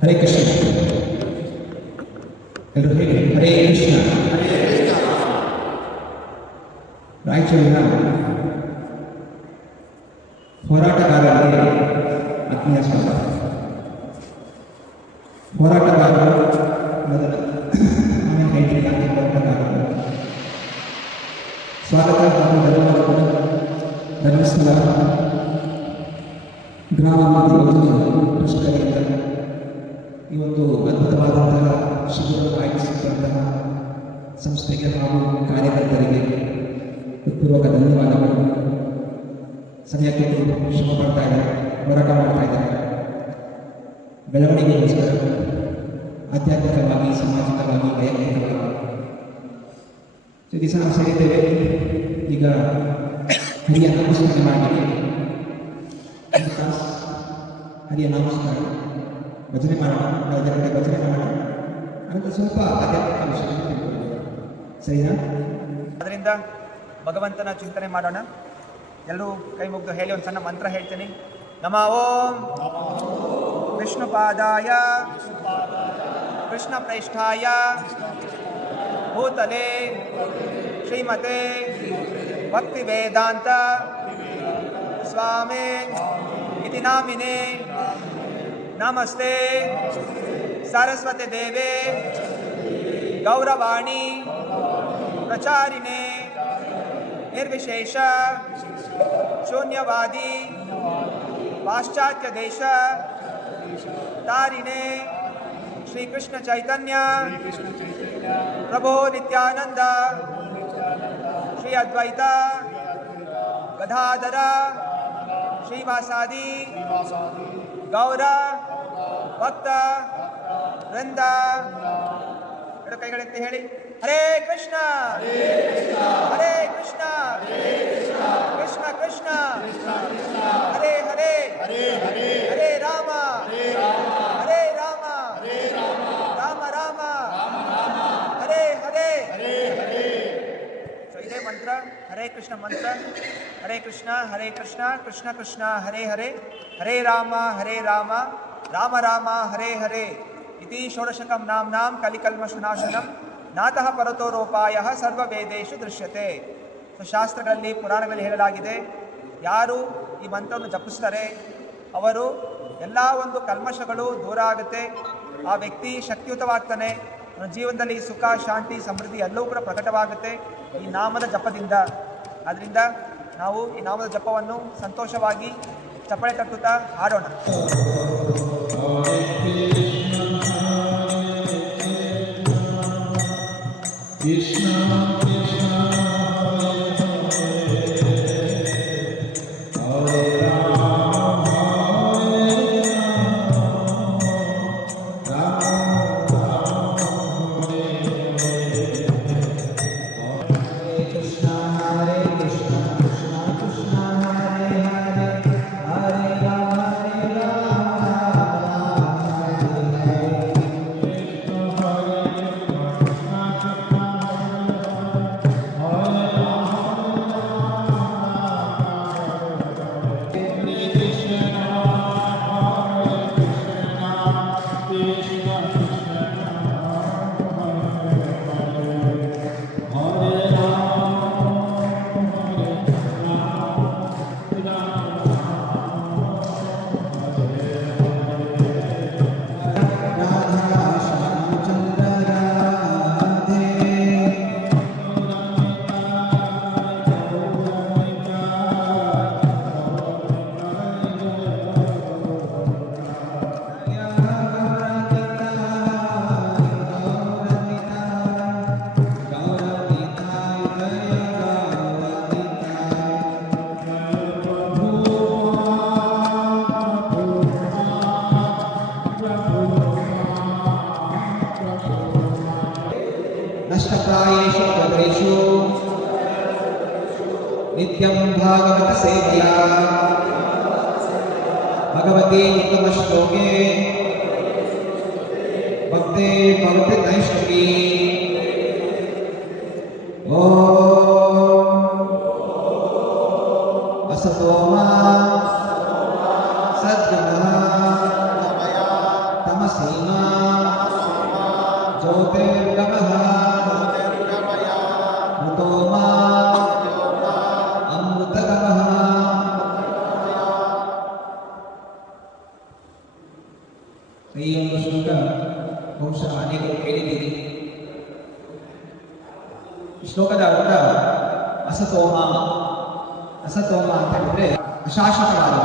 ಹರೇ ಕೃಷ್ಣ. ಎಲ್ಲರೂ ಹೇಳಿ ಹರೇ ಕೃಷ್ಣ. ರಾಯಚೂರಿನ ಹೋರಾಟಗಾರರಿಗೆ ಆತ್ಮೀಯ ಸ್ವಾಗತ. ಹೋರಾಟಗಾರರು ಮೊದಲ ಹೋರಾಟಗಾರರು ಸ್ವಾಗತ ಹಾಗೂ ಧನ್ಯವಾದಗಳು. ಧರ್ಮಸ್ಥಳ ಗ್ರಾಮಾಭಿವೃದ್ಧಿ ಟ್ರಸ್ಟ್ಗಳಿಂದ ಈ ಒಂದು ಅದ್ಭುತವಾದಂತಹ ಶಿಬಿರವನ್ನು ಆಯೋಜಿಸಿದಂತಹ ಸಂಸ್ಥೆಗೆ ಹಾಗೂ ಕಾರ್ಯಕರ್ತರಿಗೆ ಹೃತ್ಪೂರ್ವಕ ಧನ್ಯವಾದಗಳು. ಸಮಯಕ್ಕೆ ಶ್ರಮ ಪಡ್ತಾ ಇದ್ದಾರೆ, ಹೋರಾಟ ಮಾಡ್ತಾ ಇದ್ದಾರೆ. ಬೆಳವಣಿಗೆಗೋಸ್ಕರ ಆಧ್ಯಾತ್ಮಿಕವಾಗಿ, ಸಾಮಾಜಿಕವಾಗಿ, ವೈಯಕ್ತಿಕವಾಗಿ ದಿವಸ ನಾವು ಸೇರಿದ್ದೇವೆ. ಈಗ ಹರಿಯ ನಾಮಸ್ಮರಣೆ ಮಾಡಲಿಕ್ಕೆ ಹರಿಯ ನಾಮಸ್ಮರ ಭಜನೆ ಮಾಡೋಣ, ಜನರಿಗೆ ಭಜನೆ ಮಾಡೋಣ, ಅಂತ ಸ್ವಲ್ಪ ಆಧ್ಯಾತ್ಮಿಕ ವಿಷಯ ಸರಿನಾ? ಅದರಿಂದ ಭಗವಂತನ ಚಿಂತನೆ ಮಾಡೋಣ. ಎಲ್ಲರೂ ಕೈ ಮುಗಿದು ಹೇಳಿ ಒಂದು ಸಣ್ಣ ಮಂತ್ರ ಹೇಳ್ತೀನಿ. ನಮೋ ಓಂ ವಿಷ್ಣುಪಾದಾಯ ಕೃಷ್ಣ ಪ್ರೇಷ್ಠಾಯ ಭೂತಲೆ ಶ್ರೀಮತೆ ಭಕ್ತಿ ವೇದಾಂತ ಸ್ವಾಮಿ ಇತಿ ನಾಮಿನೇ ನಮಸ್ತೆ ಸರಸ್ವತಿ ದೇವೆ ಗೌರವಾಣಿ ಪ್ರಚಾರಿಣೆ ನಿರ್ವಿಶೇಷ ಶೂನ್ಯವಾದಿ ಪಾಶ್ಚಾತ್ಯ ದೇಶ ತಾರಿಣೆ ಶ್ರೀಕೃಷ್ಣ ಚೈತನ್ಯ ಪ್ರಭೋ ನಿತ್ಯಾನಂದ ಶ್ರೀ ಅದ್ವೈತ ಗದಾಧರ ಶ್ರೀವಾಸಾದಿ ಗೌರ ಭಕ್ತ ವೃಂದ. ಎರಡು ಕೈಗಳೆತ್ತಿ ಹೇಳಿ ಹರೇ ಕೃಷ್ಣ ಹರೇ ಕೃಷ್ಣ ಕೃಷ್ಣ ಕೃಷ್ಣ ಹರೇ ಹರೇ ಹರೇ ರಾಮ ಹರೇ ರಾಮ ರಾಮ ರಾಮ ಹರೇ ಹರೇ. ಸೊ ಇದೇ ಮಂತ್ರ, ಹರೇ ಕೃಷ್ಣ ಮಂತ್ರ. ಹರೇ ಕೃಷ್ಣ ಕೃಷ್ಣ ಕೃಷ್ಣ ಹರೇ ಹರೇ ಹರೇ ರಾಮ ರಾಮ ರಾಮ ಹರೇ ಹರೇ ಇತಿ ಷೋಡಶಕಂ ನಾಮ್ನಾಂ ಕಲಿಕಲ್ಮಷನಾಶನಂ ನಾತಃ ಪರತೋ ರೋಪಾಯ ಸರ್ವವೇದೇಶು ದೃಶ್ಯತೆ. ಸೊ ಶಾಸ್ತ್ರಗಳಲ್ಲಿ, ಪುರಾಣಗಳಲ್ಲಿ ಹೇಳಲಾಗಿದೆ, ಯಾರು ಈ ಮಂತ್ರವನ್ನು ಜಪಿಸ್ತಾರೆ ಅವರು ಎಲ್ಲ ಒಂದು ಕಲ್ಮಶಗಳು ದೂರ ಆಗುತ್ತೆ, ಆ ವ್ಯಕ್ತಿ ಶಕ್ತಿಯುತವಾಗ್ತಾನೆ, ಅವನ ಜೀವನದಲ್ಲಿ ಸುಖ, ಶಾಂತಿ, ಸಮೃದ್ಧಿ ಎಲ್ಲವೂ ಕೂಡ ಪ್ರಕಟವಾಗುತ್ತೆ ಈ ನಾಮದ ಜಪದಿಂದ. ಆದ್ದರಿಂದ ನಾವು ಈ ನಾಮದ ಜಪವನ್ನು ಸಂತೋಷವಾಗಿ ಚಪ್ಪಳೆ ತಟ್ಟುತ್ತಾ ಹಾಡೋಣ. ನಷ್ಟಪ್ರಾಯೇಷು ಪದೇಷು ನಿತ್ಯಂ ಭಾಗವತ ಸೇವ್ಯಾ ಭಗವತಿ ಉತ್ತಮ ಶ್ಲೋಕೆ ಭಕ್ತೆ ಭವತಿ ನೈಷ್ಠಿಕಿ. ಓಂ असतो मा सद्गमः तमसि ಭವತೆ ಗಮಃ ಮೃತೋ ಮಾ ಅಮೃತಗಮಃ. ಈ ಒಂದು ಶ್ಲೋಕ ಬಹುಶಃ ಅನೇಕರು ಕೇಳಿದ್ದೀರಿ. ಈ ಶ್ಲೋಕದ ಅರ್ಥ ಅಸತೋಮ. ಅಸತೋಮ ಅಂತ ಹೇಳಿದ್ರೆ ಅಶಾಶ್ವತವಾದ.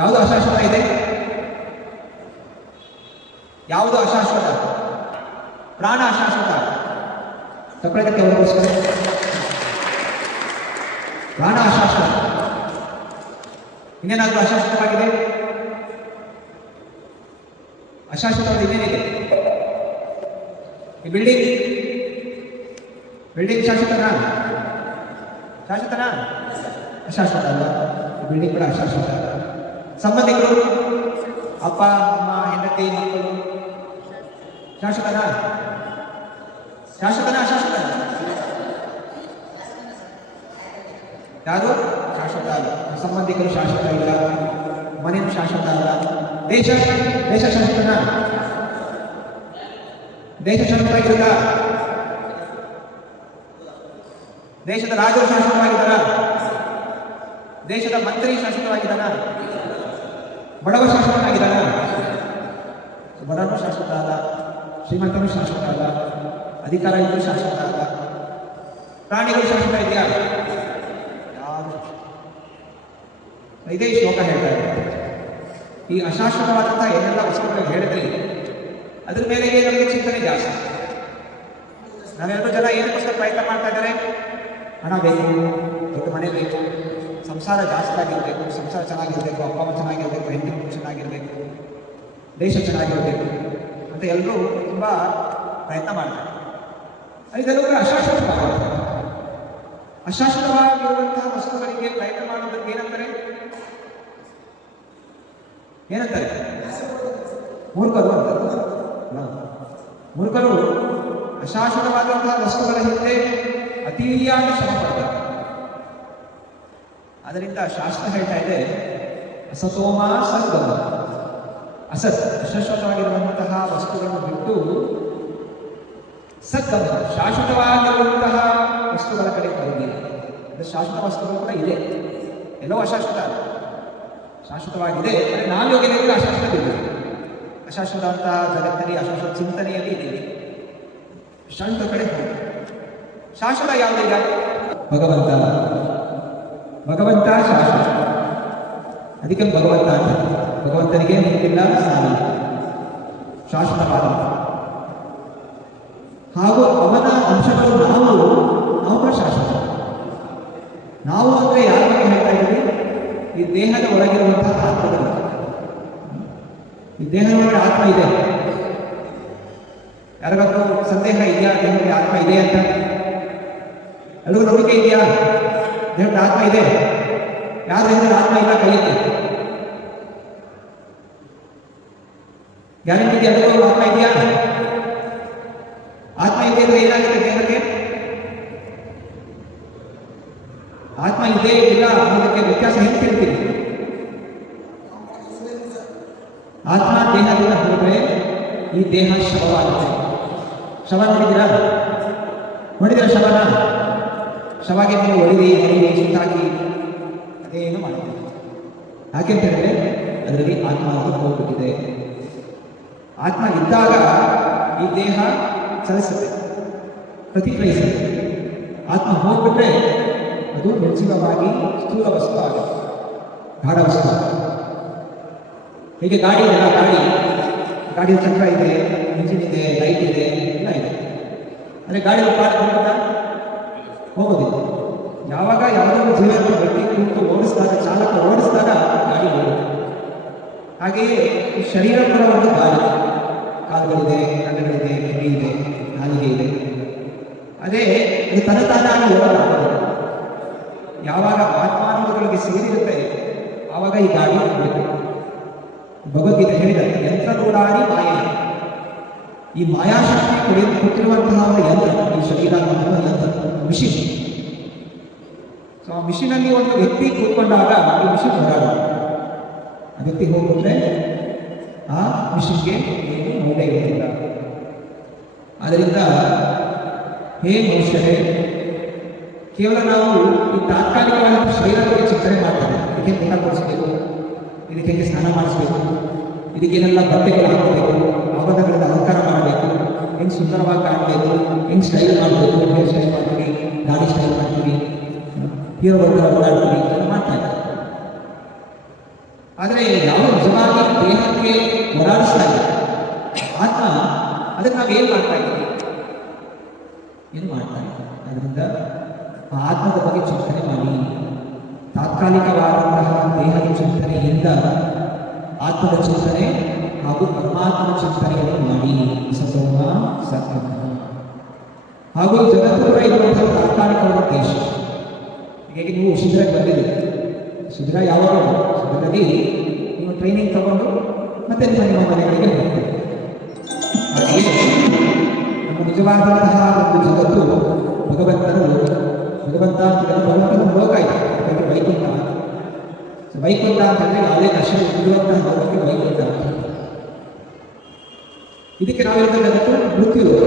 ಯಾವುದು ಅಶಾಶ್ವತ ಇದೆ? ಯಾವುದು ಅಶಾಶ್ವತ? ಪ್ರಾಣ ಅಶಾಶ್ವತ. ತಪ್ಪಳಕ್ಕೆ ಅವರಿಗೋಸ್ಕರ ಪ್ರಾಣ ಅಶಾಶ್ವತ. ಇನ್ನೇನಾದರೂ ಅಶಾಶ್ವತವಾಗಿದೆ? ಅಶಾಶ್ವತವಾದ ಇನ್ನೇನಿದೆ? ಈ ಬಿಲ್ಡಿಂಗ್ ಶಾಶ್ವತನಾ? ಶಾಶ್ವತನಾ? ಅಶಾಶ್ವತ ಅಲ್ವಾ? ಬಿಲ್ಡಿಂಗ್ ಕೂಡ ಅಶಾಶ್ವತ. ಸಂಬಂಧಿಕರು, ಅಪ್ಪ ಅಮ್ಮ ಹೆಂಡತಿ ಮಕ್ಕಳು ಶಾಶ್ವತನಾ? ಶಾಶ್ವತನಾ ಅಶಾಶ್ವತ? ಯಾರು ಶಾಶ್ವತ ಅಲ್ಲ. ಸಂಬಂಧಿಕರು ಶಾಶ್ವತ ಇಲ್ಲ, ಮನೆಯೂ ಶಾಶ್ವತ ಅಲ್ಲ. ದೇಶ ಶಾಶ್ವತನಾ? ದೇಶ ಶಾಶ್ವತವಾಗಿಲ್ಲ. ದೇಶದ ರಾಜರು ಶಾಶ್ವತವಾಗಿದ್ದಾರ? ದೇಶದ ಮಂತ್ರಿ ಶಾಶ್ವತವಾಗಿದ್ದಾನ? ಬಡವ ಶಾಶ್ವತನಾಗಿದ್ದಾನ? ಬಡವನು ಶಾಶ್ವತ ಅಲ್ಲ, ಶ್ರೀಮಂತನು ಶಾಶ್ವತ ಅಲ್ಲ, ಅಧಿಕಾರ ಇದ್ದರೂ ಶಾಶ್ವತ ಅಲ್ಲ. ಪ್ರಾಣಿಗಳು ಶಾಶ್ವತ ಇದೆಯಾ? ಯಾರು? ಇದೇ ಶ್ಲೋಕ ಹೇಳ್ತಾ ಇದೆ. ಈ ಅಶಾಶ್ವತವಾದಂತಹ ಏನೆಲ್ಲ ವಸ್ತುಗಳು ಹೇಳಿದ್ರಿ, ಅದ್ರ ಮೇಲೆ ನಮಗೆ ಚಿಂತನೆ ಜಾಸ್ತಿ. ನಾವೆಲ್ಲರೂ ಜನ ಏನಕ್ಕೋಸ್ಕರ ಪ್ರಯತ್ನ ಮಾಡ್ತಾ ಇದ್ದಾರೆ? ಹಣ ಬೇಕು, ದೊಡ್ಡ ಮನೆ ಬೇಕು, ಸಂಸಾರ ಜಾಸ್ತಿ ಆಗಿರಬೇಕು, ಸಂಸಾರ ಚೆನ್ನಾಗಿರಬೇಕು, ಅಪ್ಪ ಅಮ್ಮ ಚೆನ್ನಾಗಿರಬೇಕು, ಹೆಂಡತಿ ಮಕ್ಕಳು ಚೆನ್ನಾಗಿರಬೇಕು, ದೇಶ ಚೆನ್ನಾಗಿರಬೇಕು ಅಂತ ಎಲ್ಲರೂ ತುಂಬ ಪ್ರಯತ್ನ ಮಾಡ್ತಾರೆ. ಇದೆಲ್ಲವೂ ಅಶಾಶ್ವತವಾಗುತ್ತೆ. ಅಶಾಶ್ವತವಾಗಿರುವಂತಹ ವಸ್ತುಗಳಿಗೆ ಪ್ರಯತ್ನ ಮಾಡೋದಕ್ಕೆ ಏನಂತಾರೆ? ಮೂರ್ಖರು ಅಂತ. ಮೂರ್ಖರು ಅಶಾಶ್ವತವಾದಂತಹ ವಸ್ತುಗಳ ಹಿಂದೆ ಅತಿಯಾದ ಶ್ರಮ ಪಡ್ತಾರೆ. ಅದರಿಂದ ಶಾಸ್ತ್ರ ಹೇಳ್ತಾ ಇದೆ, ಅಸತೋಮ ಸದ್ಗಮ. ಅಸತ್ ಅಶಾಶ್ವತವಾಗಿರುವಂತಹ ವಸ್ತುಗಳನ್ನು ಬಿಟ್ಟು ಸದ್ಗಮ ಶಾಶ್ವತವಾಗಿರುವಂತಹ ವಸ್ತುಗಳ ಕಡೆ ಬರಲಿ. ಶಾಶ್ವತ ವಸ್ತುಗಳು ಕೂಡ ಇದೆ, ಎಲ್ಲೋ ಅಶಾಶ್ವತ ಅಲ್ಲ, ಶಾಶ್ವತವಾಗಿದೆ. ಅಂದರೆ ನಾವು ಯೋಗ್ಯತೆಗಳು ಅಶಾಶ್ವತವಿದೆ. ಅಶಾಶ್ವತವಂತಹ ಜಗತ್ತಿನಲ್ಲಿ ಅಶಾಶ್ವತ ಚಿಂತನೆಯಲ್ಲಿ ಇದ್ದೀವಿ. ಶಾಶ್ವತ ಕಡೆ ಹೋಗಿ ಶಾಶ್ವತ ಯಾವುದೀಗ? ಭಗವಂತ ಶಾಶ್ವತ. ಅದಕ್ಕೆ ಭಗವಂತ ಅಂತ. ಭಗವಂತನಿಗೆ ಮುಟ್ಟಿಲ್ಲ, ಸಾಲಿಲ್ಲ, ಶಾಶ್ವತವಾದ. ಹಾಗೂ ಅವನ ಅಂಶಗಳು ನಾವು ಕೂಡ ಶಾಶ್ವತ. ನಾವು ಅಂದರೆ ಯಾರ ಬಗ್ಗೆ ಹೇಳ್ತಾ ಇದ್ದೀವಿ? ಈ ದೇಹದ ಒಳಗಿರುವಂತಹ ಆತ್ಮದ ಬಗ್ಗೆ. ಈ ದೇಹದ ಒಳಗೆ ಆತ್ಮ ಇದೆ. ಯಾರಿಗಾದ್ರೂ ಸಂದೇಹ ಇದೆಯಾ ದೇಹದಲ್ಲಿ ಆತ್ಮ ಇದೆ ಅಂತ? ಎಲ್ಲರಿಗೂ ನಂಬಿಕೆ ಇದೆಯಾ ದೇಹದ ಆತ್ಮ ಇದೆ? ಯಾರ ದೇಹದಲ್ಲಿ ಆತ್ಮ ಇಲ್ಲ ಕೈ ಎತ್ತಿ. ಗ್ಯಾರಂಟಿ ಇದೆಯಾ? ಎಲ್ಲರಿಗೂ ಆತ್ಮ ಇದೆಯಾ? ಆತ್ಮ ಇದೆ ಅಂದ್ರೆ ಏನಾಗುತ್ತೆ ದೇಹಕ್ಕೆ? ಆತ್ಮ ಇದೆ ಇಲ್ಲ ಅನ್ನೋದಕ್ಕೆ ವ್ಯತ್ಯಾಸ ಹೆಂಗೆ ತಿಳ್ತೀವಿ? ಆತ್ಮ ದೇಹದಿಂದ ಹೋದರೆ ಈ ದೇಹ ಶವವಾಗುತ್ತೆ. ಶವ ನೋಡಿದ್ದೀರಾ? ಶವನ? ಶವಗೆ ನೀವು ಹೊಡಿರಿ ಸುತ್ತಾಕಿ ಅದೇನು ಮಾಡಿದೆ. ಯಾಕೆಂತ ಹೇಳಿದ್ರೆ ಅದರಲ್ಲಿ ಆತ್ಮ ಅಂತ ಹೋಗ್ಬಿಟ್ಟಿದೆ. ಆತ್ಮ ಇದ್ದಾಗ ಈ ದೇಹ ಚಲಿಸುತ್ತೆ, ಪ್ರತಿಕ್ರಿಯಿಸುತ್ತೆ. ಆತ್ಮ ಹೋಗ್ಬಿಟ್ರೆ ಅದು ನಿರ್ಜೀವವಾಗಿ ಸ್ಥೂಲ ವಸ್ತು ಆಗುತ್ತೆ, ಗಾಢ ವಸ್ತು. ಹೀಗೆ ಗಾಡಿ ಇದೆಲ್ಲ, ಗಾಡಿಯ ಚಕ್ರ ಇದೆ, ಇಂಜಿನ್ ಇದೆ, ಲೈಟ್ ಇದೆ, ಎಲ್ಲ ಇದೆ. ಅಂದರೆ ಗಾಡಿ ಪಾಠ ಹೋಗೋದಿಲ್ಲ. ಯಾವಾಗ ಯಾವುದೋ ಜೀವನ ವ್ಯಕ್ತಿ ಕುರಿತು ಓಡಿಸಿದಾಗ, ಚಾಲಕ ಓಡಿಸಿದಾಗ ಗಾಡಿ ಹೋಗುತ್ತೆ. ಹಾಗೆಯೇ ಈ ಶರೀರ ಕೂಡ ಒಂದು ಗಾಡಿ. ಕಾಲುಗಳಿದೆ, ಕಣ್ಣುಗಳಿದೆ, ಕಿವಿ ಇದೆ, ನಾಲಿಗೆ ಇದೆ. ಅದೇ ಇದು ತನತಾನಾಗಿ ಓಡಾಡುತ್ತದೆ. ಯಾವಾಗ ಆತ್ಮಾನುಭವಗಳಿಗೆ ಸೇರಿರುತ್ತೆ ಆವಾಗ ಈ ಗಾಡಿ ಹೋಗಬೇಕು. ಭಗವದ್ಗೀತೆ ಹೇಳಿದಂತೆ ಯಂತ್ರದೂಡಾಡಿ ಮಾಯ. ಈ ಮಾಯಾಶಕ್ತಿ ಕೊಟ್ಟಿರುವಂತಹ ಒಂದು ಯಂತ್ರ, ಈ ಶರೀರ ಯಂತ್ರ, ಮಿಷಿನ್. ಸೊ ಆ ಮಿಷಿನಲ್ಲಿ ಒಂದು ವ್ಯಕ್ತಿ ಕೂತ್ಕೊಂಡಾಗ ಈ ಮಿಷಿನ್ ಓಡಾಡುತ್ತೆ. ಆ ವ್ಯಕ್ತಿ ಹೋಗ್ಬಿಟ್ರೆ ಆ ಮಿಷನ್ಗೆ ಏನು ಮೌಲ್ಯ ಇರುತ್ತಿಲ್ಲ. ಆದ್ದರಿಂದ ಹೇ ಮನುಷ್ಯರೇ, ಕೇವಲ ನಾವು ಈ ತಾತ್ಕಾಲಿಕವಾದ ಶರೀರದ ಬಗ್ಗೆ ಚಿಂತನೆ ಮಾಡ್ತಾರೆ. ಇದಕ್ಕೆ ಊಟ ಕೊಡಿಸ್ಬೇಕು, ಇದಕ್ಕೆ ಹೇಗೆ ಸ್ನಾನ ಮಾಡಿಸ್ಬೇಕು, ಇದಕ್ಕೇನೆಲ್ಲ ಬಟ್ಟೆಗಳು ಹಾಕಬೇಕು, ಆಭರಣಗಳಿಂದ ಅಲಂಕಾರ ಮಾಡಬೇಕು, ಹೆಂಗೆ ಸುಂದರವಾಗಿ ಕಾಣಬೇಕು, ಹೆಂಗೆ ಸ್ಟೈಲ್ ಮಾಡಬೇಕು, ಹೇರ್ ಸ್ಟೈಲ್ ಮಾಡ್ತೀವಿ, ಗಾಡಿ ಸ್ಟೈಲ್ ಮಾಡ್ತೀವಿ, ಹೀರೋ ವರ್ಗ ಓಡಾಡ್ತೀವಿ, ಎಲ್ಲ ಮಾಡ್ತಾ ಇದ್ದಾರೆ. ಆದರೆ ಯಾವ ನಿಜವಾಗಿ ದೇಹಕ್ಕೆ ಓಡಾಡಿಸ್ತಾ ಇದೆ ಆತ್ಮ, ಅದಕ್ಕೆ ನಾವು ಏನು ಮಾಡ್ತಾ ಇದ್ದೀವಿ? ಏನು ಮಾಡ್ತಾ ಇದ್ದೀವಿ? ಅದರಿಂದ ಆ ಆತ್ಮದ ಬಗ್ಗೆ ಚಿಂತನೆ ಮಾಡಿ. ತಾತ್ಕಾಲಿಕವಾದಂತಹ ದೇಹದ ಚಿಂತನೆಯಿಂದ ಆತ್ಮದ ಚಿಂತನೆ ಹಾಗೂ ಪರಮಾತ್ಮನ ಚಿಂತನೆಯನ್ನು ಮಾಡಿ. ಸತೋಮ ಸತ್ಯಮ. ಹಾಗೂ ಜಗತ್ತು ಕೂಡ ಇರುವಂತಹ ತಾತ್ಕಾಲಿಕವಾದ ದೇಶ. ಹೀಗಾಗಿ ನೀವು ಶಿಬಿರಕ್ಕೆ ಬಂದಿದ್ದೀರಿ. ಶಿಬಿರ ಯಾವಾಗ? ಶಿಬಿರದಲ್ಲಿ ನೀವು ಟ್ರೈನಿಂಗ್ ತಗೊಂಡು ಮತ್ತೆ ನಿಮ್ಮ ಮನೆಗಳಿಗೆ ಹೋಗ್ತೀರಿ. ಹಾಗೆಯೇ ನಮ್ಮ ನಿಜವಾದಂತಹ ಒಂದು ಜಗತ್ತು ಭಗವಂತನ ಲೋಕ. ಭಗವಂತನ ಲೋಕ ಇದೆ, ಅದಕ್ಕೆ ವೈಕುಂಠ. ವೈಕುಂಠ ಅಂತಂದ್ರೆ ಯಾವುದೇ ಕಷ್ಟ ಇರುವಂತಹ ಲೋಕಕ್ಕೆ ವೈಕುಂಠ. ಇದಕ್ಕೆ ನಾವಿರುವ ಜಗತ್ತು ಮೃತ್ಯು ಲೋಕ,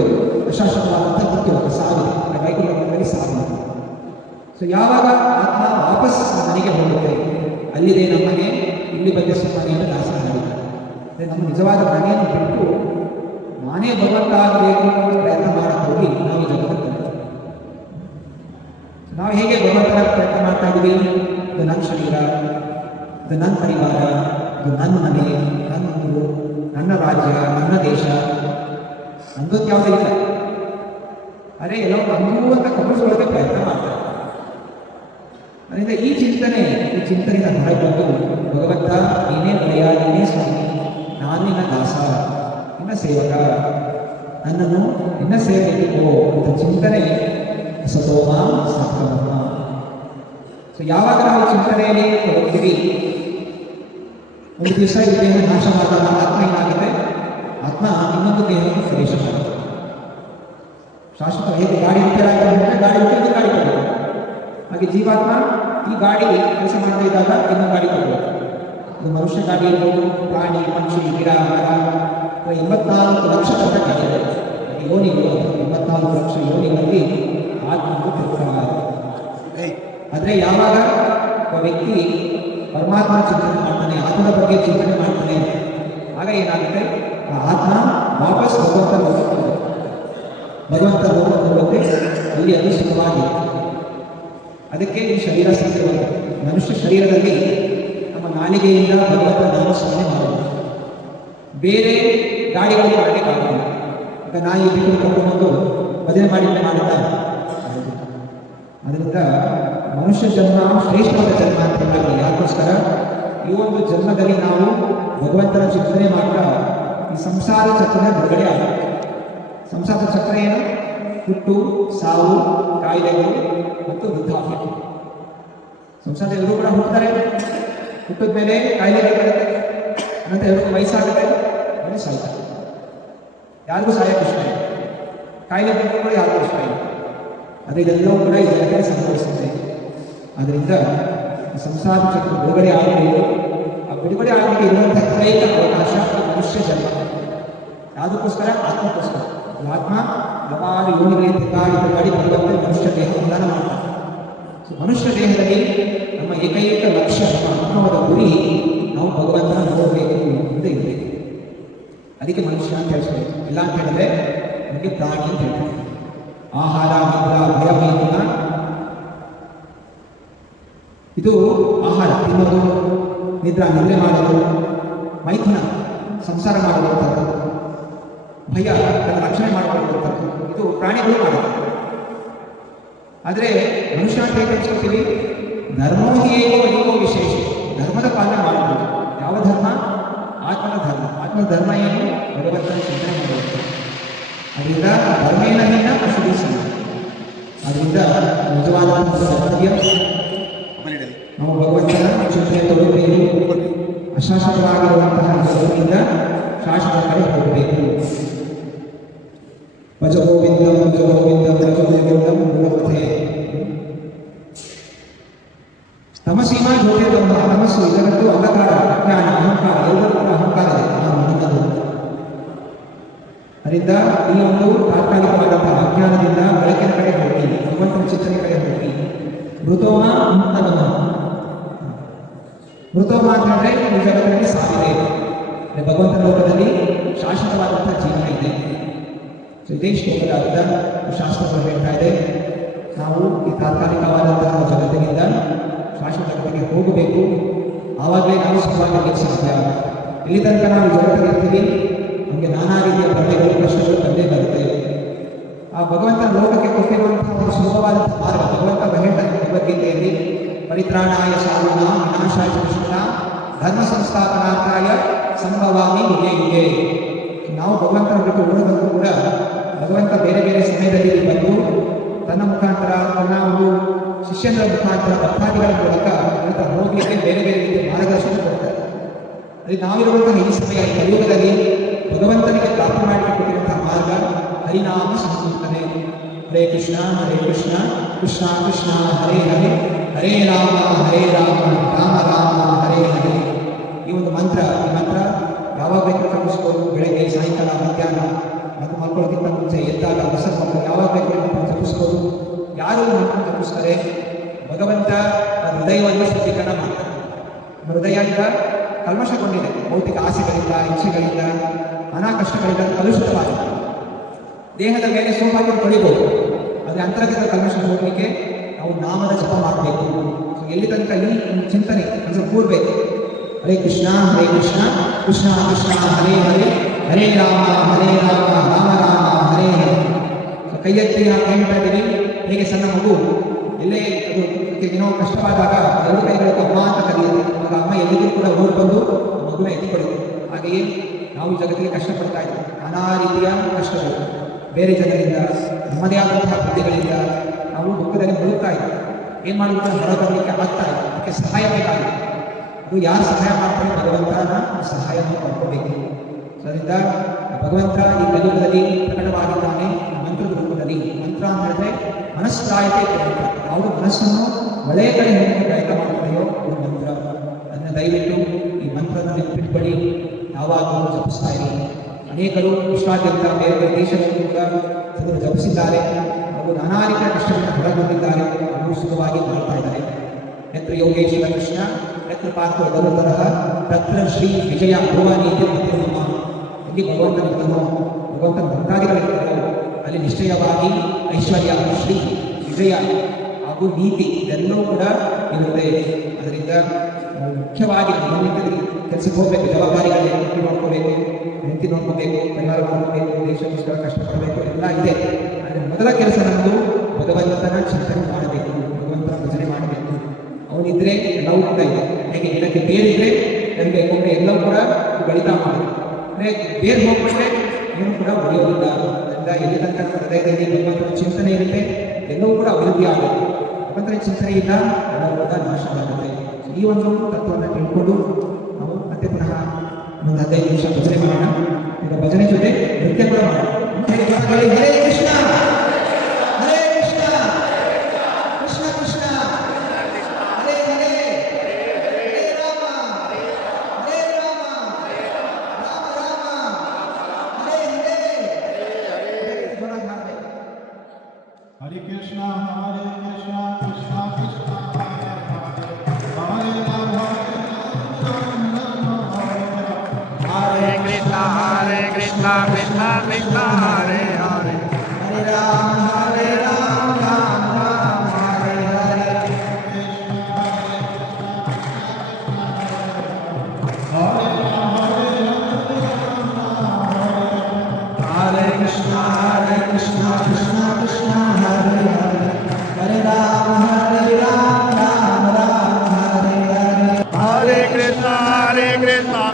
ಅಶಾಶ್ವತವಾದಂತಹ ಮೃತ್ಯು ಲೋಕ, ಸಾವಿರ. ವೈಕುಂಠದಲ್ಲಿ ಸಾವಿರ. ಸೊ ಯಾವಾಗ ಆತ್ಮ ವಾಪಸ್ ಮನೆಗೆ ಹೋಗುತ್ತೆ, ಅಲ್ಲಿದೆ ನಮ್ಮ ಮನೆ, ಇಲ್ಲಿ ಬಂದ ಮನೆಯನ್ನು ದಾಸನ ಮಾಡಿದ್ದಾರೆ. ನಮ್ಮ ನಿಜವಾದ ಮನೆಯನ್ನು ಬಿಟ್ಟು ನಾನೇ ಭಗವಂತ ಆಗಬೇಕು ಅಂತ ಪ್ರಯತ್ನ ಮಾಡಕ್ಕೆ ಹೋಗಿ ನಾವು ಈ ಜಗತ್ತನ್ನು ನಾವು ಹೇಗೆ ಭಗವಂತನ ಪ್ರಯತ್ನ ಮಾಡ್ತಾ ಇದ್ದೀವಿ? ಇದು ನನ್ನ ಶರೀರ, ಇದು ನನ್ನ ಪರಿವಾರ, ಇದು ನನ್ನ ಮನೆ, ನನ್ನ ಊರು, ನನ್ನ ರಾಜ್ಯ, ನನ್ನ ದೇಶ, ನಂದೊಂದು ಯಾವುದೇ ಇಲ್ಲ. ಅರೆ ಎಲ್ಲೋ ನಂದು ಅಂತ ಕಮಿಸ್ಕೊಳ್ಳೋಕೆ ಪ್ರಯತ್ನ ಮಾಡ್ತಾರೆ. ಅದರಿಂದ ಈ ಚಿಂತನೆಯಿಂದ ಹೊರಗೆ ಬಂದು ಭಗವಂತ ನೀನೇ ಒಡೆಯ, ನೀನೇ ಸ್ವಾಮಿ, ನಾನು ನಿನ್ನ ದಾಸ, ನಿನ್ನ ಸೇವಕ, ನನ್ನನ್ನು ನಿನ್ನ ಸೇವೆಗಿಟ್ಟುಕೋ ಅಂತ ಚಿಂತನೆ ಸತೋಮ ಸತ್ಯಮ. ಸೊ ಯಾವಾಗ ನಾವು ಚಿಂತನೆಯಲ್ಲಿ ಹೋಗ್ತೀವಿ, ಒಂದು ದಿವಸ ಈ ದೇಹ ನಾಶ ಮಾಡಿದಾಗ ಆತ್ಮ ಏನಾಗುತ್ತೆ? ಆತ್ಮ ಇನ್ನೊಂದು ದೇಹವನ್ನು ಪ್ರವೇಶ ಮಾಡುತ್ತೆ. ಶಾಶ್ವತ ಹೇಗೆ ಗಾಡಿ ರಿಪೇರ್ ಆಗಿದ್ರೆ ಗಾಡಿ ರಿಪೇರ್ ಗಾಡಿ ಕೊಡಬೇಕು, ಹಾಗೆ ಜೀವಾತ್ಮ ಈ ಗಾಡಿ ಕೆಲಸ ಮಾಡದೇ ಇದ್ದಾಗ ಇನ್ನೊಂದು ಗಾಡಿ ಕೊಡಬೇಕು. ಇದು ಮನುಷ್ಯ ಗಾಡಿ ಇರ್ಬೋದು, ಪ್ರಾಣಿ, ಪಕ್ಷಿ, ಗಿಡ, ಮರ, 84 ಲಕ್ಷ ಗಾಡಿಗಳು, ಯೋನಿಗಳು, 84 ಲಕ್ಷ ಯೋನಿಗಳಲ್ಲಿ ಆತ್ಮವು ತಿರುಗ್ತಾರೆ. ಆದರೆ ಯಾವಾಗ ಒಬ್ಬ ವ್ಯಕ್ತಿ ಪರಮಾತ್ಮನ ಚಿಂತನೆ ಮಾಡ್ತಾನೆ, ಆತ್ಮದ ಬಗ್ಗೆ ಚಿಂತನೆ ಮಾಡ್ತಾನೆ, ಆಗ ಏನಾಗುತ್ತೆ? ಆ ಆತ್ಮ ವಾಪಸ್ ಭಗವಂತ ಹೋಗುತ್ತೆ. ಅಲ್ಲಿ ಅದು ಸುಖವಾಗಿ. ಅದಕ್ಕೆ ಈ ಶರೀರ ಸಿದ್ಧವಾಗಿದೆ. ಮನುಷ್ಯ ಶರೀರದಲ್ಲಿ ನಮ್ಮ ನಾಲಿಗೆಯಿಂದ ಭಗವಂತ ನಾಮಸ್ಮರಣೆ ಮಾಡಬಹುದು. ಬೇರೆ ಗಾಡಿಗಳು ಮಾಡಲಿಕ್ಕಾಗಲ್ಲ. ಈಗ ನಾಯಿ ಬಿಟ್ಟು ಕರ್ಕೊಂಡು ಭಜನೆ ಮಾಡುತ್ತಾ. ಅದರಿಂದ ಮನುಷ್ಯ ಜನ್ಮ ಶ್ರೇಷ್ಠವಾದ ಜನ್ಮ ಅಂತ ಹೇಳಲಾಗಿದೆ. ಯಾಕೋಸ್ಕರ ಈ ಒಂದು ಜನ್ಮದಲ್ಲಿ ನಾವು ಭಗವಂತನ ಚಿಂತನೆ ಮಾಡ್ತಾ ಈ ಸಂಸಾರ ಚಕ್ರದ ಬಿಡುಗಡೆ ಆಗುತ್ತೆ. ಸಂಸಾರದ ಚಕ್ರ ಏನು? ಹುಟ್ಟು, ಸಾವು, ಕಾಯಿಲೆಗಳು ಮತ್ತು ವೃದ್ಧಾಪ್ಯ. ಸಂಸಾರದ ಎಲ್ಲರೂ ಕೂಡ ಹುಟ್ಟುತ್ತಾರೆ, ಹುಟ್ಟಿದ ಮೇಲೆ ಕಾಯಿಲೆಗಳು ಬರುತ್ತೆ, ನಂತರ ಎಲ್ಲರಿಗೂ ವಯಸ್ಸಾಗುತ್ತೆ, ಆಮೇಲೆ ಸಾಯ್ತಾರೆ. ಯಾರಿಗೂ ಸಾಯಕ್ಕೆ ಇಷ್ಟ ಇಲ್ಲ, ಕಾಯಿಲೆ ಬಂದರೂ ಕೂಡ ಯಾರಿಗೂ ಇಷ್ಟ ಇಲ್ಲ. ಆದರೆ ಇದೆಲ್ಲವೂ ಕೂಡ ಇದಕ್ಕೆ ಸಂಭವಿಸುತ್ತೆ. ಆದ್ದರಿಂದ ಸಂಸಾರ ಚಕ್ರ ಬಿಡುಗಡೆ ಆಗಬೇಕು. ಆ ಬಿಡುಗಡೆ ಆಗಲಿಕ್ಕೆ ಇರುವಂತಹ ಏಕೈಕ ಅವಕಾಶ ಮನುಷ್ಯ ಜನ್ಮ. ಯಾವುದಕ್ಕೋಸ್ಕರ? ಆತ್ಮಕ್ಕೋಸ್ಕರ. ಆತ್ಮ ಹಲವಾರು ಯೋನಿಗಳಿಗೆ ತಿರುಗಾಡಿ ಬರುವಂತೆ ಮನುಷ್ಯ ದೇಹ ಪ್ರದಾನ ಮಾಡ್ತಾರೆ. ಮನುಷ್ಯ ದೇಹದಲ್ಲಿ ನಮ್ಮ ಏಕೈಕ ಲಕ್ಷ್ಯ, ನಮ್ಮ ಆತ್ಮವಾದ ಗುರಿ, ನಾವು ಭಗವಂತನ ನೋಡಬೇಕು ಅಂತ ಇರಬೇಕು. ಅದಕ್ಕೆ ಮನುಷ್ಯ ಅಂತ ಹೇಳ್ತಾರೆ. ಇಲ್ಲ ಅಂತ ಹೇಳಿದ್ರೆ ನಮಗೆ ಪ್ರಾಣಿ ಅಂತ ಹೇಳ್ತಾರೆ. ಆಹಾರ, ನಿದ್ರ, ಭಯ, ಮೈಥುನ, ಇದು ಆಹಾರ ತಿನ್ನೋದು, ನಿದ್ರೆ ಮಾಡೋದು, ಮೈಥುನ ಸಂಸಾರ ಮಾಡುವಂಥದ್ದು, ಭಯ ತನ್ನ ರಕ್ಷಣೆ ಮಾಡಿಕೊಳ್ಳುವಂಥದ್ದು, ಇದು ಪ್ರಾಣಿಗಳು ಮಾಡುತ್ತೆ. ಆದರೆ ಮನುಷ್ಯ ಅಂತ ಹೇಗೆ ಅನ್ಸ್ಕೊತೀವಿ? ಧರ್ಮೋ ಹೇಗೋ ಅನಿಗೋ ವಿಶೇಷ. ಧರ್ಮದ ಪಾಲನೆ ಮಾಡಬಹುದು. ಯಾವ ಧರ್ಮ? ಆತ್ಮನ ಧರ್ಮ. ಆತ್ಮನ ಧರ್ಮ ಏನು? ಭಗವಂತನ ಚಿಂತನೆ ಮಾಡುವಂಥದ್ದು. ಅದರಿಂದ ಧರ್ಮೇನ ಹೀನ ಪಶುಭಿ ಸಮ. ಅದರಿಂದ ನಿಜವಾದ ಕರ್ತವ್ಯ ನಾವು ಭಗವಂತನ ಚಿಂತನೆ ತೊಡಗಬೇಕು. ಅಶಾಶ್ವತವಾಗಿರುವಂತಹ ಜಗತ್ತಿನಿಂದ ಶಾಶ್ವತ ಕಡೆ ಹೋಗಬೇಕು. ಭಜ ಗೋವಿಂದಂ ಭಜ ಗೋವಿಂದಂ ಭಜ ಗೋವಿಂದಂ ಭಗವತೆ. ತಮಸೀಮಾ ಜ್ಯೋತಿರ್ಗಮನ, ತಮಸ್ಸು ಇದರದ್ದು ಅಂಧಕಾರ, ಅಜ್ಞಾನ, ಅಹಂಕಾರ ಎಲ್ಲರೂ ಕೂಡ ಅಹಂಕಾರ ಇದೆ, ನಾನು ನನ್ನದು. ಅದರಿಂದ ಈ ಒಂದು ತಾತ್ಕಾಲಿಕವಾದಂತಹ ಅಜ್ಞಾನದಿಂದ ಬೆಳಕಿನ ಕಡೆ ಹೋಗಿ, ಭಗವಂತನ ಚಿಂತನೆ ಕಡೆ ಹೋಗಿ. ಮೃತೋಮ ಮುಕ್ತಗಮ. ಮೃತೋಮ ಅಂತ ಹೇಳಿದ್ರೆ ಈ ಜಗತ್ತಿನಲ್ಲಿ ಸಾವಿದೆ, ಭಗವಂತನ ಲೋಕದಲ್ಲಿ ಶಾಶ್ವತವಾದಂತಹ ಜೀವನ ಇದೆ. ಸೊ ಇದೇ ಶ್ಲೋಕದ ಅರ್ಥ ಶಾಸ್ತ್ರಗಳು ಹೇಳ್ತಾ ಇದೆ. ನಾವು ಈ ತಾತ್ಕಾಲಿಕವಾದಂತಹ ಜಗತ್ತಿನಿಂದ ಶಾಶ್ವತ ಜಗತ್ತಿಗೆ ಹೋಗಬೇಕು, ಆವಾಗಲೇ ನಾವು ಸುಖವಾಗಿರಲಿಕ್ಕೆ ಸಾಧ್ಯ. ಇಲ್ಲಿ ತನಕ ನಾವು ಜಗತ್ತಿಗಿರ್ತೀವಿ, ನಮಗೆ ನಾನಾ ರೀತಿಯ ಪ್ರಭೆಗಳು, ಕಷ್ಟಗಳು ಬಂದೇ ಬರುತ್ತೆ. ಆ ಭಗವಂತನ ಲೋಕಕ್ಕೆ ಕೊಟ್ಟಿರುವಂತಹ ಒಂದು ಸುಲಭವಾದಂತಹ ಮಾರ್ಗ ಭಗವಂತ ಹೇಳ್ತಾನೆ ಭಗವದ್ಗೀತೆಯಲ್ಲಿ, ಪರಿತ್ರಾಣಾಯ ಸಾಧೂನಾಂ ವಿನಾಶಾಯ ದುಷ್ಕೃತಾಂ ಧರ್ಮ ಸಂಸ್ಥಾಪನಾರ್ಥಾಯ ಸಂಭವಾಮಿ ಯುಗೆ ಯುಗೆ. ನಾವು ಭಗವಂತನ ಬಿಟ್ಟು ಓಡೋದಕ್ಕೂ ಕೂಡ ಭಗವಂತ ಬೇರೆ ಬೇರೆ ಸಮಯದಲ್ಲಿ ಬಂದು ತನ್ನ ಮುಖಾಂತರ, ತನ್ನ ಒಂದು ಶಿಷ್ಯನ ಮುಖಾಂತರ, ಭಕ್ತಾದಿಗಳ ಮೂಲಕ ಹೋಗಲಿಕ್ಕೆ ಬೇರೆ ಬೇರೆ ರೀತಿಯ ಮಾರ್ಗದರ್ಶನ ಕೊಡ್ತಾರೆ. ಅಲ್ಲಿ ನಾವಿರುವಂತಹ ಈ ಸಮಯ ಕಲಿಯುಗದಲ್ಲಿ ಭಗವಂತನಿಗೆ ಪ್ರಾಪ್ತಿ ಮಾಡಿಕೊಟ್ಟಿರುವಂತಹ ಮಾರ್ಗ ಹರಿನಾಮ ಸಂಕೀರ್ತನೆ. ಹರೇ ಕೃಷ್ಣ ಕೃಷ್ಣ ಕೃಷ್ಣ ಹರೇ ಹರೇ, ಹರೇ ರಾಮ ರಾಮ ರಾಮ ಹರೇ ಹರೇ. ಈ ಒಂದು ಮಂತ್ರ, ಈ ಮಂತ್ರ ಯಾವಾಗ ಬೇಕು ಜಪಿಸ್ಬೋದು, ಬೆಳಗ್ಗೆ, ಸಾಯಂಕಾಲ, ಮಧ್ಯಾಹ್ನ, ಮತ್ತು ಮಕ್ಕಳಿಗಿಂತ ಮುಂಚೆ ಎದ್ದಾಗ, ಬಸರ್ ಮಕ್ಕಳು ಯಾವಾಗ ಬೇಕು ಜಪಿಸ್ಬೋದು. ಯಾರು ಮಂತ್ರ ಜಪಿಸ್ತಾರೆ, ಭಗವಂತ ಹೃದಯವನ್ನು ಶುದ್ಧೀಕರಣ ಮಾಡ್ತಾರೆ. ಹೃದಯ ಈಗ ಕಲ್ಮಶಗೊಂಡಿದೆ, ಭೌತಿಕ ಆಸೆಗಳಿಂದ, ಇಚ್ಛೆಗಳಿಂದ, ನಾನಾ ಕಷ್ಟಗಳಿಂದ ಕಲುಷಿತವಾಗಿದೆ. ದೇಹದ ಮೇಲೆ ಸೋಮಾಗಿ ತೊಳಿಬಹುದು, ಆದರೆ ಅಂತರ್ಗತ ಕಲ್ಮಶ ಹೋಗಲಿಕ್ಕೆ ನಾವು ನಾಮದ ಜಪ ಮಾಡಬೇಕು. ಎಲ್ಲಿ ತನಕ ಈ ಚಿಂತನೆ ಅಂದರೆ ಕೂಡಬೇಕು. ಹರೇ ಕೃಷ್ಣ ಕೃಷ್ಣ ಕೃಷ್ಣ ಹರೇ ಹರೇ, ಹರೇ ರಾಮ ರಾಮ ರಾಮ ಹರೇ ಹರೇ. ಕೈ ಎತ್ತಿ ನಾವು ಹೇಳ್ತಾ ಇದ್ದೀವಿ, ಹೇಗೆ ಸಣ್ಣ ಮಗು ಎಲ್ಲೇ ಅದು ಏನೋ ಕಷ್ಟವಾದಾಗ ಎರಡು ಕೈಗಳಿಗೆ ಅಮ್ಮ ಅಂತ ಕರೆಯುತ್ತೆ, ಆಗ ಅಮ್ಮ ಎಲ್ಲಿಗೂ ಕೂಡ ಓಡಿ ಬಂದು ಮಗುನ ಎತ್ತಿಕೊಡುತ್ತೆ. ಹಾಗೆಯೇ ನಾವು ಈ ಜಗತ್ತಿಗೆ ಕಷ್ಟಪಡ್ತಾ ಇದ್ದೀವಿ, ನಾನಾ ರೀತಿಯ ಕಷ್ಟಗಳು, ಬೇರೆ ಜನರಿಂದ, ನಮ್ಮದೇ ಆದಂತಹ ಬುದ್ಧಿಗಳಿಂದ ನಾವು ದುಃಖದಲ್ಲಿ ಮುಳುಗ್ತಾ ಇದ್ದೀವಿ. ಏನು ಮಾಡೋದು, ಹೊರಬರಲಿಕ್ಕೆ ಆಗ್ತಾ ಇದೆ. ಅದಕ್ಕೆ ಸಹಾಯ ಬೇಕಾಗಿದೆ. ಅದು ಯಾರು ಸಹಾಯ ಮಾಡ್ತಾರೆ, ಭಗವಂತನ ಸಹಾಯ ನಾವು ಪಡ್ಕೋಬೇಕು. ಅದರಿಂದ ಭಗವಂತ ಈ ಕಲಿಯುಗದಲ್ಲಿ ಪ್ರಕಟವಾಗಿದ್ದಾನೆ ಮಂತ್ರದ ರೂಪದಲ್ಲಿ. ಮಂತ್ರ ಅಂತ ಹೇಳಿದ್ರೆ ಮನಸ್ಸಾಯತೆ ಮಂತ್ರ. ಯಾವುದು ಮನಸ್ಸನ್ನು ಒಳ್ಳೆಯ ಕಡೆ ಹೋಗಲಿಕ್ಕೆ ಪ್ರಯತ್ನ ಮಾಡ್ತಾರೆಯೋ ಅದು ಮಂತ್ರ. ಅದನ್ನು ದಯವಿಟ್ಟು ಈ ಮಂತ್ರನ ನೆನಪಿಟ್ಕೊಳ್ಳಿ, ಯಾವಾಗಲೂ ಜಪಿಸ್ತಾ ಇರಿ. ಅನೇಕರು ವಿಶ್ವಾದ್ಯಂತ ಬೇರೆ ಬೇರೆ ದೇಶಗಳು ಕೂಡ ಅದನ್ನು ಜಪಿಸಿದ್ದಾರೆ. ಅವರು ನಾನಾ ರೀತಿಯ ಕಷ್ಟಗಳನ್ನು ಹೊರಗೊಂಡಿದ್ದಾರೆ, ಅವರು ಸುಖವಾಗಿ ಮಾಡ್ತಾ ಇದ್ದಾರೆ. ಯತ್ರ ಯೋಗೇಶ್ವರ ಕೃಷ್ಣ ಯತ್ರ ಪಾರ್ಥೋ ಗರುತರಃ ತತ್ರ ಶ್ರೀ ವಿಜಯ ಭುವನೀತಿ ನಮ್ಮ. ಎಲ್ಲಿ ಭಗವಂತನಿರ್ತಾನೋ, ಭಗವಂತನ ಭಕ್ತಾದಿಗಳಿರ್ತಾರೋ ಅಲ್ಲಿ ನಿಶ್ಚಯವಾಗಿ ಐಶ್ವರ್ಯ, ಶ್ರೀ, ವಿಜಯ ಹಾಗೂ ನೀತಿ ಇದೆಲ್ಲವೂ ಕೂಡ ಇರುತ್ತೆ. ಅದರಿಂದ ಮುಖ್ಯವಾಗಿ ನಿತ್ಯದಲ್ಲಿ ಕೆಲಸಕ್ಕೆ ಹೋಗಬೇಕು, ಜವಾಬ್ದಾರಿಗಳಿಗೆ ನೋಡ್ಕೋಬೇಕು, ಹೆಂಡತಿ ನೋಡ್ಕೋಬೇಕು, ಪರಿವಾರ ನೋಡ್ಕೋಬೇಕು, ದೇಶಕ್ಕೋಸ್ಕರ ಕಷ್ಟಪಡಬೇಕು, ಎಲ್ಲ ಇದೆ. ಆದರೆ ಮೊದಲ ಕೆಲಸ ನಮ್ಮದು ಭಗವಂತನ ಚಿಂತನೆ ಮಾಡಬೇಕು, ಭಗವಂತನ ಭಜನೆ ಮಾಡಬೇಕು. ಅವನಿದ್ರೆ ಎಲ್ಲವೂ ಕೂಡ ಇದೆ. ಹೇಗೆ ಗಿಡಕ್ಕೆ ಬೇರಿದ್ರೆ ನಮಗೆ ಒಮ್ಮೆ ಎಲ್ಲವೂ ಕೂಡ ಬೆಳೀತಾ ಮಾಡಬೇಕು. ಅಂದರೆ ಬೇರು ಹೋಗ್ಬಿಟ್ರೆ ಏನು ಕೂಡ ಉಳಿಯೋದಿಲ್ಲ. ಅದರಿಂದ ಎಲ್ಲಿ ತನಕ ಹೃದಯದಲ್ಲಿ ಭಗವಂತನ ಚಿಂತನೆ ಇರುತ್ತೆ, ಎಲ್ಲವೂ ಕೂಡ ಅಭಿವೃದ್ಧಿ ಆಗುತ್ತೆ. ಭಗವಂತನ ಚಿಂತನೆಯಿಂದ ಎಲ್ಲವೂ ಕೂಡ ನಾಶವಾಗುತ್ತೆ. ಈ ಒಂದು ತತ್ವವನ್ನು ತಿಳ್ಕೊಂಡು ನಾವು ಮತ್ತೆ ಪುನಃ ಒಂದು 15 ನಿಮಿಷ ಭಜನೆ ಮಾಡೋಣ. ಈಗ ಭಜನೆ ಜೊತೆ ನೃತ್ಯ ಕೂಡ ಮಾಡೋಣ. ಹರೇ ಕೃಷ್ಣ ಹರೇ ಕೃಷ್ಣ ಕೃಷ್ಣ ಕೃಷ್ಣ ಹರೇ ಹರೇ, ಹರೇ ರಾಮ ರಾಮ ರಾಮ ಹರೇ ಹರೇ. ಜೋರಾಗಿ ಹಾಡ್ಬೇಕು. Hare Krishna Krishna Krishna Hare Hare, Hare Rama Hare Krishna Krishna Krishna Hare Hare, Hare Rama Ram Ram Hare Hare. Hare Krishna Krishna Krishna Hare Hare, Hare Rama Ram Ram Hare Hare. Hare Krishna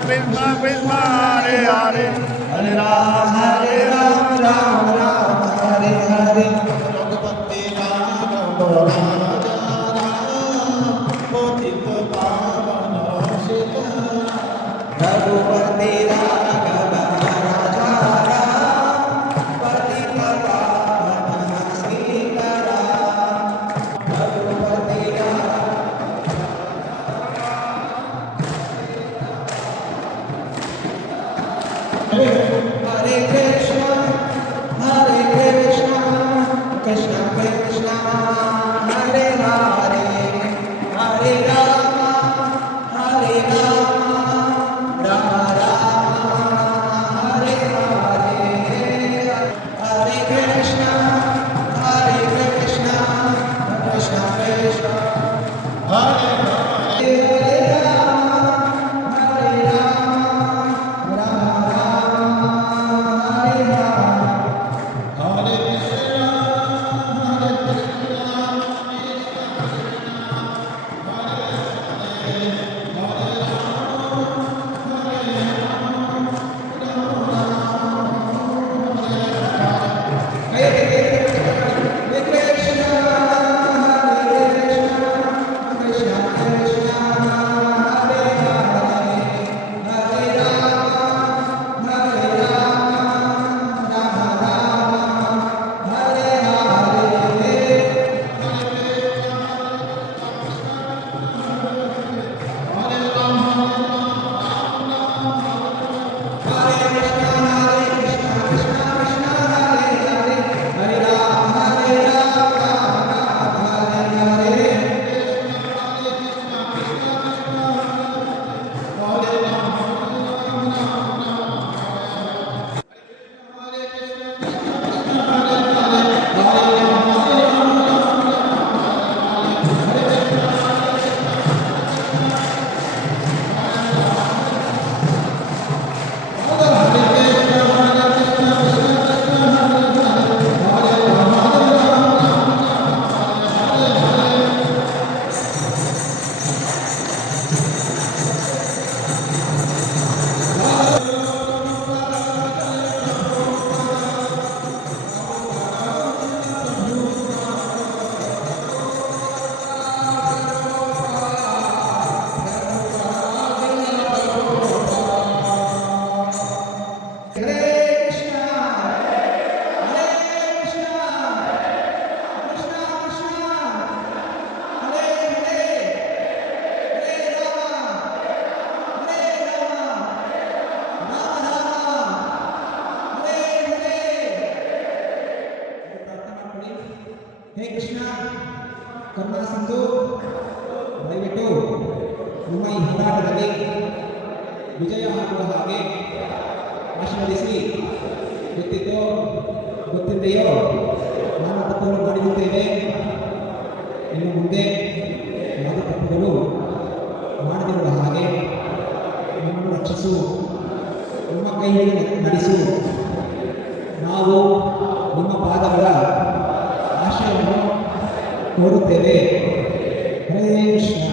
Krishna Krishna Hare Hare, Hare Rama Ram Ram Hare Hare. Ragupati Rama Patita Pavana Sita, Ragupati Raghava Raja Ram, Patita Pavana Sitaram. Ragupati Raghava Hare Krishna, Hare Krishna, Krishna Krishna, Hare Hare, Hare Rama, Hare Rama, Rama Rama, Hare Hare, Hare Krishna, Hare Krishna, Krishna Krishna, Hare Hare Rama, Hare Rama, Rama Rama, Hare Hare. ಹೇ ಕೃಷ್ಣ ಕರುಣಾ ಸಿಂಧು ದಯವಿಟ್ಟು ನಿಮ್ಮ ಈ ಹೋರಾಟದಲ್ಲಿ ವಿಜಯ ಆಗುವ ಹಾಗೆ ಆಶೀರ್ವದಿಸಿ ಗೊತ್ತಿದ್ದೋ ಗೊತ್ತಿದೆಯೋ ನಾನು ತಪ್ಪನ್ನು ಮಾಡಿರುತ್ತೇವೆ ಇನ್ನು ಮುಂದೆ ಯಾವುದೇ ತಪ್ಪುಗಳು ಮಾಡದಿರುವ ಹಾಗೆ ನಮ್ಮನ್ನು ರಕ್ಷಿಸು ನಿಮ್ಮ ಕೈ ಹಿಡಿದು ನಡೆಸು ನಾವು ನಿಮ್ಮ ಪಾದಗಳ ಆಶಯವನ್ನು ನೋಡುತ್ತೇವೆ ಹರೇ ಕೃಷ್ಣ